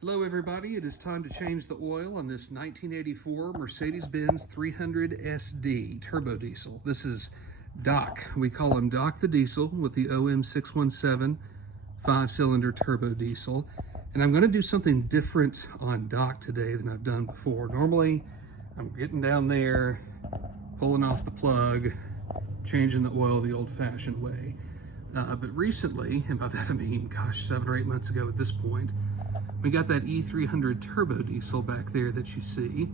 Hello everybody, it is time to change the oil on this 1984 Mercedes-Benz 300 SD Turbodiesel. This is Doc. We call him Doc the Diesel with the OM617 5-cylinder turbo diesel. And I'm going to do something different on Doc today than I've done before. Normally, I'm getting down there, pulling off the plug, changing the oil the old-fashioned way. But recently, and by that I mean, gosh, 7 or 8 months ago at this point, we got that E300 turbo diesel back there that you see,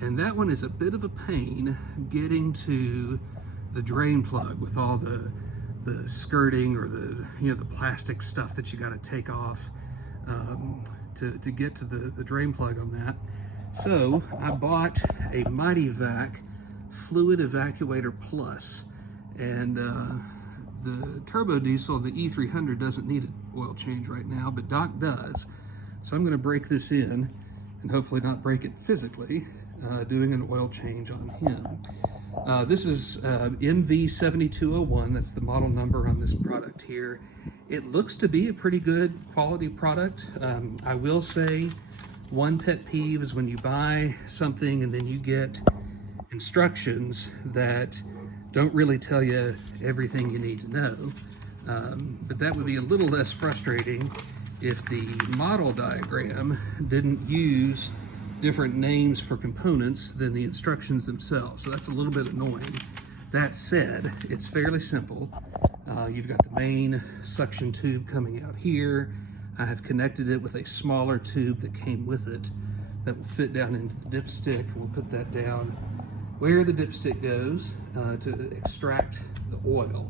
and that one is a bit of a pain getting to the drain plug with all the skirting or the plastic stuff that you got to take off to get to the drain plug on that. So I bought a Mityvac fluid evacuator plus, and the turbo diesel, the E300, doesn't need an oil change right now, but Doc does. So I'm going to break this in and hopefully not break it physically, doing an oil change on him. This is MV7201, that's the model number on this product here. It looks to be a pretty good quality product. I will say one pet peeve is when you buy something and then you get instructions that don't really tell you everything you need to know. But that would be a little less frustrating if the model diagram didn't use different names for components than the instructions themselves. So that's a little bit annoying. That said, it's fairly simple. You've got the main suction tube coming out here. I have connected it with a smaller tube that came with it that will fit down into the dipstick. We'll put that down where the dipstick goes to extract the oil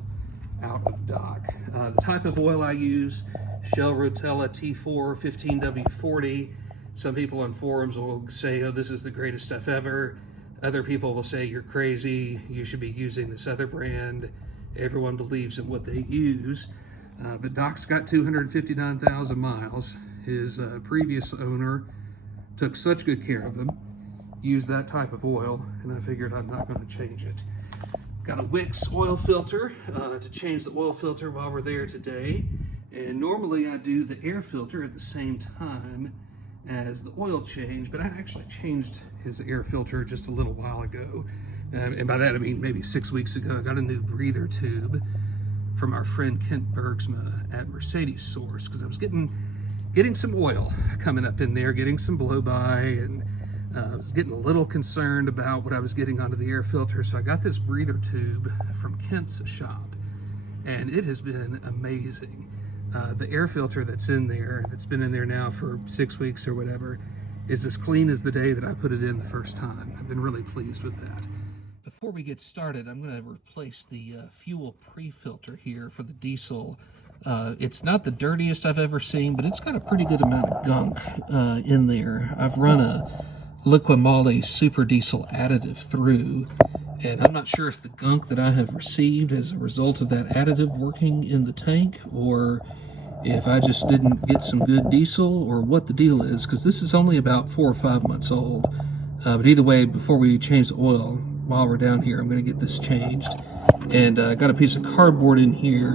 out of Doc. The type of oil I use, Shell Rotella T4 15W40. Some people on forums will say, oh, this is the greatest stuff ever. Other people will say, you're crazy, you should be using this other brand. Everyone believes in what they use. But Doc's got 259,000 miles. His previous owner took such good care of him, used that type of oil, and I figured I'm not going to change it. Got a Wix oil filter to change the oil filter while we're there today. And normally I do the air filter at the same time as the oil change, but I actually changed his air filter just a little while ago. And by that I mean maybe 6 weeks ago. I got a new breather tube from our friend Kent Bergsma at Mercedes Source, because I was getting some oil coming up in there, getting some blow by, and I was getting a little concerned about what I was getting onto the air filter. So I got this breather tube from Kent's shop, and it has been amazing. The air filter that's in there, that's been in there now for 6 weeks or whatever, is as clean as the day that I put it in the first time. I've been really pleased with that. Before we get started, I'm going to replace the fuel pre-filter here for the diesel. It's not the dirtiest I've ever seen, but it's got a pretty good amount of gunk in there. I've run a Liqui-Moly Super Diesel additive through, and I'm not sure if the gunk that I have received as a result of that additive working in the tank, or if I just didn't get some good diesel, or what the deal is, because this is only about 4 or 5 months old. But either way, before we change the oil, while we're down here, I'm going to get this changed. And I got a piece of cardboard in here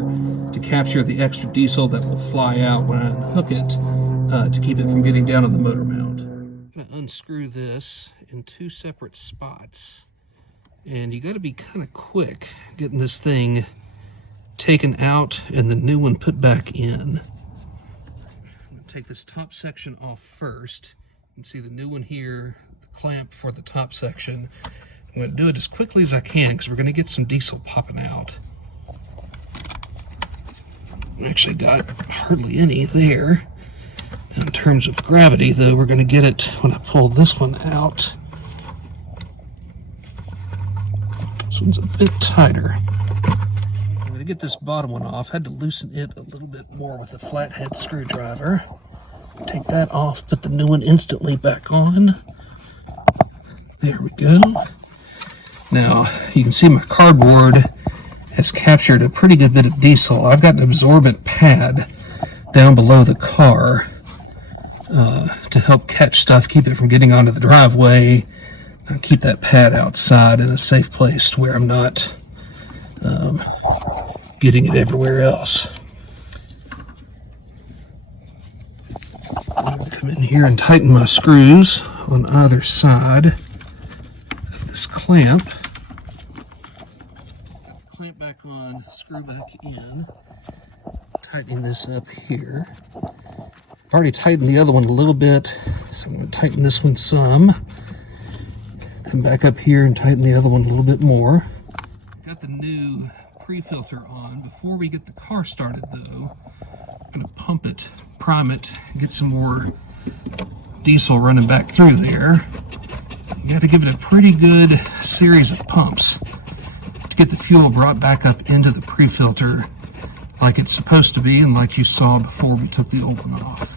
to capture the extra diesel that will fly out when I unhook it to keep it from getting down on the motor mount. I'm going to unscrew this in 2 separate spots. And you got to be kind of quick getting this thing taken out and the new one put back in. I'm going to take this top section off first. You can see the new one here, the clamp for the top section. I'm going to do it as quickly as I can because we're going to get some diesel popping out. We actually got hardly any there. In terms of gravity, though, we're going to get it when I pull this one out. This one's a bit tighter. I'm going to get this bottom one off. Had to loosen it a little bit more with a flathead screwdriver. Take that off, put the new one instantly back on. There we go. Now, you can see my cardboard has captured a pretty good bit of diesel. I've got an absorbent pad down below the car to help catch stuff, keep it from getting onto the driveway, and keep that pad outside in a safe place where I'm not getting it everywhere else. Come in here and tighten my screws on either side of this clamp. Clamp back on, screw back in. Tightening this up here. I've already tightened the other one a little bit, so I'm going to tighten this one some. Come back up here and tighten the other one a little bit more. Got the new pre-filter on. Before we get the car started though, I'm going to pump it, prime it, get some more diesel running back through there. You got to give it a pretty good series of pumps to get the fuel brought back up into the pre-filter like it's supposed to be and like you saw before we took the old one off.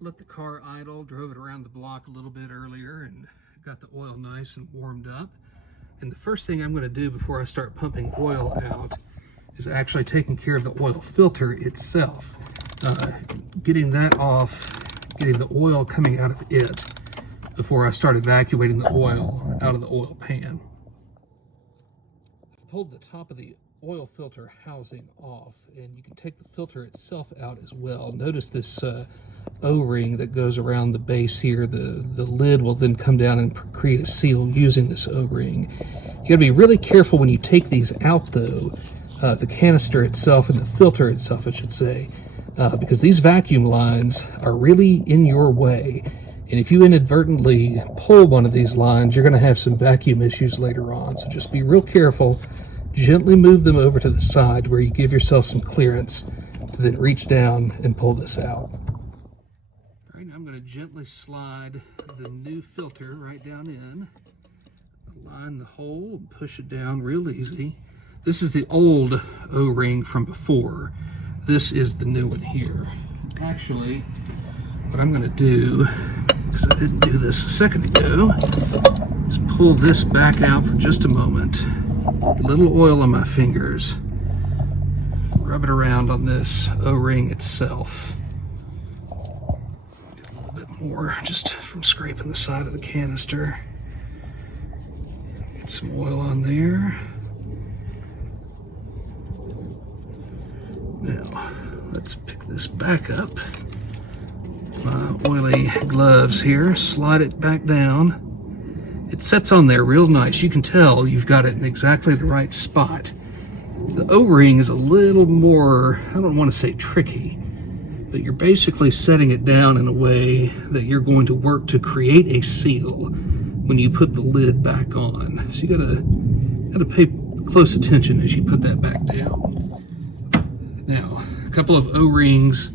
Let the car idle, drove it around the block a little bit earlier and got the oil nice and warmed up. And the first thing I'm going to do before I start pumping oil out is actually taking care of the oil filter itself. Getting that off, getting the oil coming out of it before I start evacuating the oil out of the oil pan. I've pulled the top of the oil filter housing off, and you can take the filter itself out as well. Notice this O-ring that goes around the base here. The lid will then come down and create a seal using this O-ring. You gotta be really careful when you take these out though, the canister itself and the filter itself I should say, because these vacuum lines are really in your way, and if you inadvertently pull one of these lines you're going to have some vacuum issues later on. So just be real careful. Gently move them over to the side where you give yourself some clearance to then reach down and pull this out. All right, now I'm going to gently slide the new filter right down in, align the hole, and push it down real easy. This is the old O-ring from before. This is the new one here. Actually, what I'm going to do, because I didn't do this a second ago, is pull this back out for just a moment. A little oil on my fingers, rub it around on this O-ring itself. Get a little bit more just from scraping the side of the canister. Get some oil on there. Now, let's pick this back up. My oily gloves here, slide it back down. It sets on there real nice. You can tell you've got it in exactly the right spot. The O-ring is a little more, I don't want to say tricky, but you're basically setting it down in a way that you're going to work to create a seal when you put the lid back on. So you gotta pay close attention as you put that back down. Now, a couple of O-rings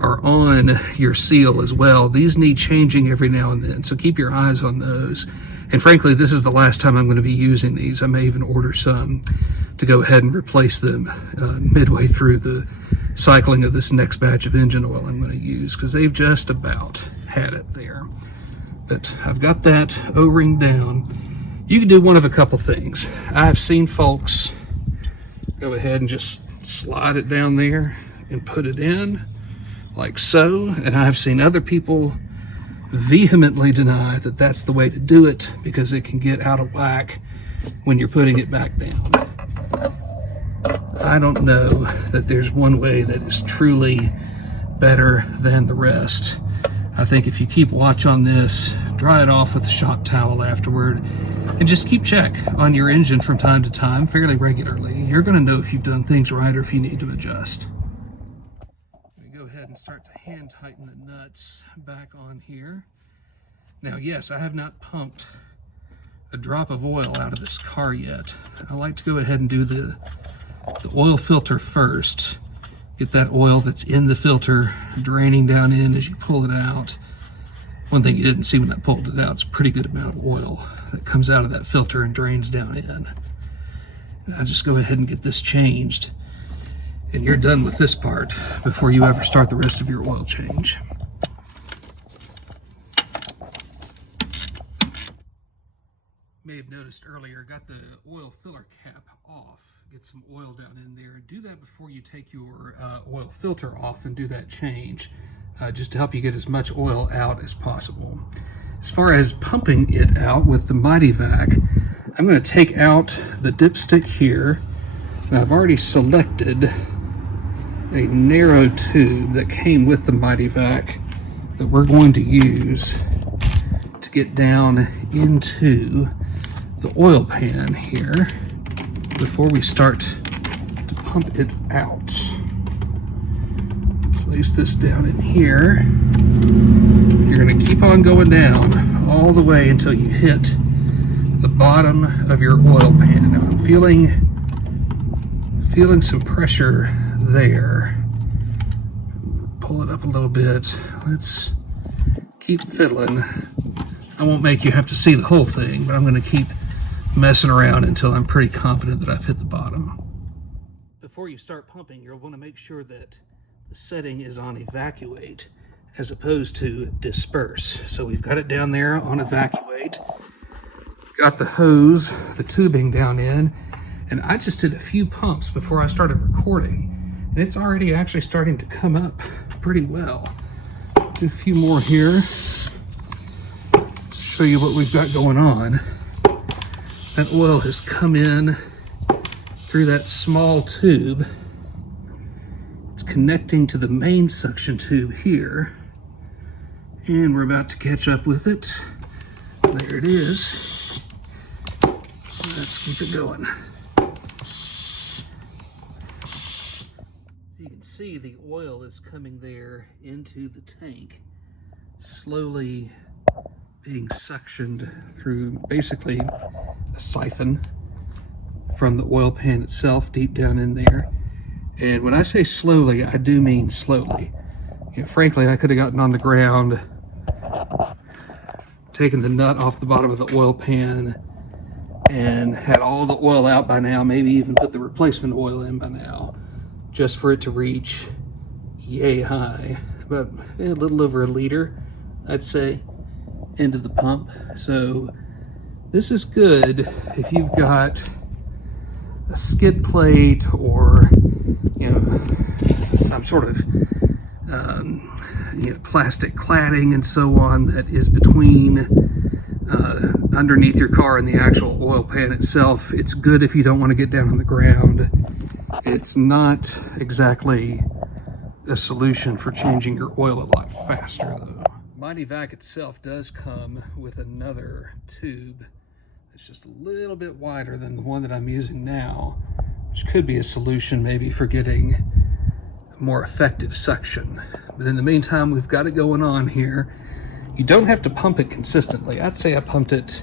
are on your seal as well. These need changing every now and then, so keep your eyes on those. And frankly, this is the last time I'm going to be using these. I may even order some to go ahead and replace them midway through the cycling of this next batch of engine oil I'm going to use, because they've just about had it there. But I've got that O-ring down. You can do one of a couple things. I've seen folks go ahead and just slide it down there and put it in like so, and I've seen other people vehemently deny that that's the way to do it because it can get out of whack when you're putting it back down. I don't know that there's one way that is truly better than the rest. I think if you keep watch on this, dry it off with a shop towel afterward, and just keep check on your engine from time to time fairly regularly, you're going to know if you've done things right or if you need to adjust. And start to hand tighten the nuts back on here. Now, yes, I have not pumped a drop of oil out of this car yet. I like to go ahead and do the oil filter first. Get that oil that's in the filter draining down in as you pull it out. One thing you didn't see when I pulled it out, it's a pretty good amount of oil that comes out of that filter and drains down in. I'll just go ahead and get this changed, and you're done with this part before you ever start the rest of your oil change. have noticed earlier, got the oil filler cap off. Get some oil down in there. Do that before you take your oil filter off and do that change, just to help you get as much oil out as possible. As far as pumping it out with the Mityvac, I'm going to take out the dipstick here, and I've already selected a narrow tube that came with the Mityvac that we're going to use to get down into the oil pan here before we start to pump it out. Place this down in here. You're going to keep on going down all the way until you hit the bottom of your oil pan. Now I'm feeling some pressure there. Pull it up a little bit. Let's keep fiddling. I won't make you have to see the whole thing, but I'm going to keep messing around until I'm pretty confident that I've hit the bottom. Before you start pumping, you'll want to make sure that the setting is on evacuate as opposed to disperse. So we've got it down there on evacuate. Got the hose, the tubing down in, and I just did a few pumps before I started recording, and it's already actually starting to come up pretty well. Do a few more here. Show you what we've got going on. That oil has come in through that small tube. It's connecting to the main suction tube here, and we're about to catch up with it. There it is. Let's keep it going. You can see the oil is coming there into the tank, slowly being suctioned through basically a siphon from the oil pan itself deep down in there. And when I say slowly, I do mean slowly. You know, frankly, I could have gotten on the ground, taken the nut off the bottom of the oil pan, and had all the oil out by now, maybe even put the replacement oil in by now, just for it to reach yay high, about a little over a liter, I'd say, into the pump. So this is good if you've got a skid plate or, you know, some sort of plastic cladding and so on that is between underneath your car and the actual oil pan itself. It's good if you don't want to get down on the ground. It's not exactly a solution for changing your oil a lot faster though. Mityvac itself does come with another tube that's just a little bit wider than the one that I'm using now, which could be a solution maybe for getting a more effective suction. But in the meantime, we've got it going on here. You don't have to pump it consistently. I'd say I pumped it,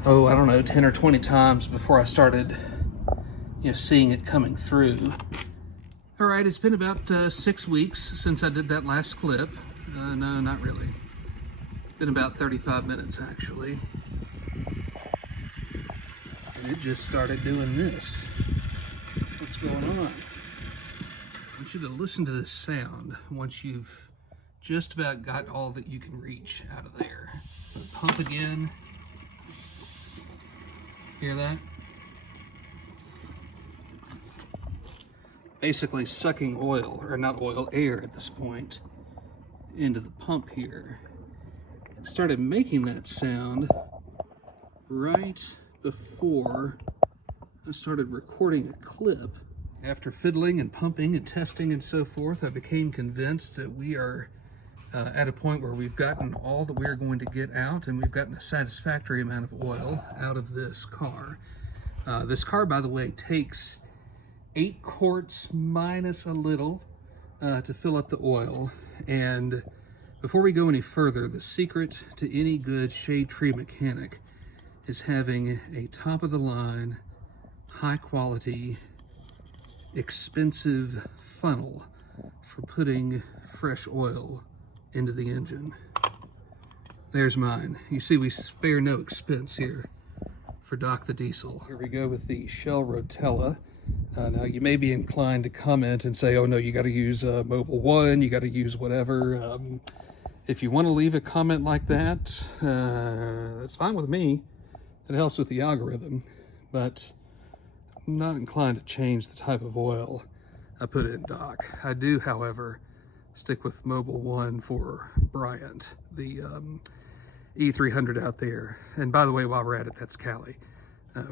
I don't know, 10 or 20 times before I started, seeing it coming through. All right, it's been about 6 weeks since I did that last clip. No, not really. Been about 35 minutes actually. And it just started doing this. What's going on? I want you to listen to this sound once you've just about got all that you can reach out of there. Pump again. Hear that? Basically sucking oil, or not oil, air at this point, into the pump here. It started making that sound right before I started recording a clip. After fiddling and pumping and testing and so forth, I became convinced that we are at a point where we've gotten all that we're going to get out, and we've gotten a satisfactory amount of oil out of this car. This car, by the way, takes 8 quarts minus a little to fill up the oil. And before we go any further, the secret to any good shade tree mechanic is having a top-of-the-line, high-quality, expensive funnel for putting fresh oil into the engine. There's mine. You see, we spare no expense here for Doc the Diesel. Here we go with the Shell Rotella. Now, you may be inclined to comment and say, oh no, you got to use Mobile One, you got to use whatever. If you want to leave a comment like that, that's fine with me. It helps with the algorithm, but I'm not inclined to change the type of oil I put in dock. I do, however, stick with Mobil 1 for Bryant, the E300 out there. And by the way, while we're at it, that's Cali.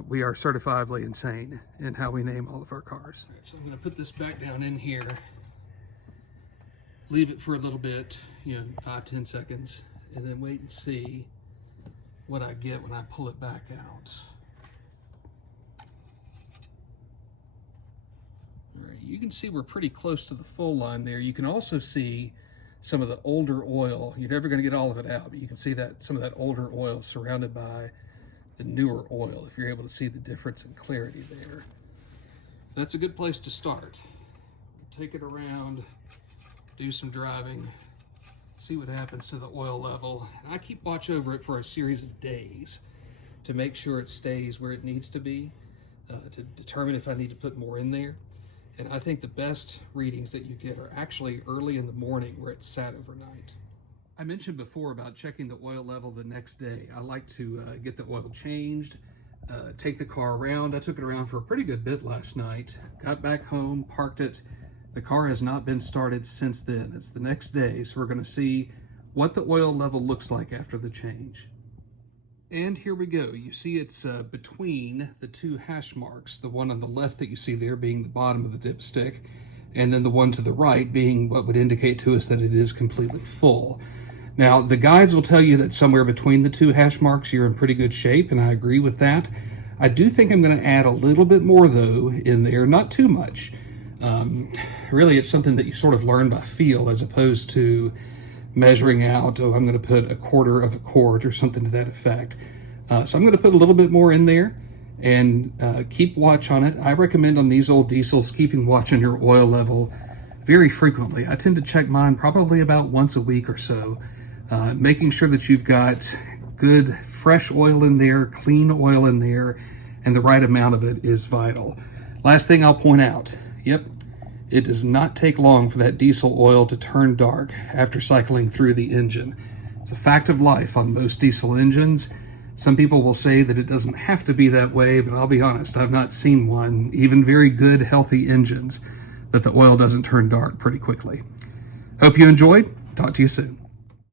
We are certifiably insane in how we name all of our cars. All right, so I'm going to put this back down in here, leave it for a little bit, 5-10 seconds, and then wait and see what I get when I pull it back out. All right, you can see we're pretty close to the full line there. You can also see some of the older oil. You're never going to get all of it out, but you can see that some of that older oil surrounded by the newer oil, if you're able to see the difference in clarity there. That's a good place to start. Take it around, do some driving, see what happens to the oil level. And I keep watch over it for a series of days to make sure it stays where it needs to be, to determine if I need to put more in there. And I think the best readings that you get are actually early in the morning where it's sat overnight. I mentioned before about checking the oil level the next day. I like to get the oil changed, take the car around. I took it around for a pretty good bit last night, got back home, parked it. The car has not been started since then. It's the next day, so we're going to see what the oil level looks like after the change. And here we go. You see it's between the two hash marks, the one on the left that you see there being the bottom of the dipstick, and then the one to the right being what would indicate to us that it is completely full. Now, the guides will tell you that somewhere between the two hash marks you're in pretty good shape, and I agree with that. I do think I'm going to add a little bit more, though, in there, not too much. Really, it's something that you sort of learn by feel as opposed to measuring out, oh, I'm going to put 1/4 of a quart or something to that effect. So I'm going to put a little bit more in there and keep watch on it. I recommend on these old diesels keeping watch on your oil level very frequently. I tend to check mine probably about once a week or so, making sure that you've got good fresh oil in there, clean oil in there, and the right amount of it is vital. Last thing I'll point out, yep, it does not take long for that diesel oil to turn dark after cycling through the engine. It's a fact of life on most diesel engines. Some people will say that it doesn't have to be that way, but I'll be honest, I've not seen one, even very good, healthy engines, that the oil doesn't turn dark pretty quickly. Hope you enjoyed. Talk to you soon.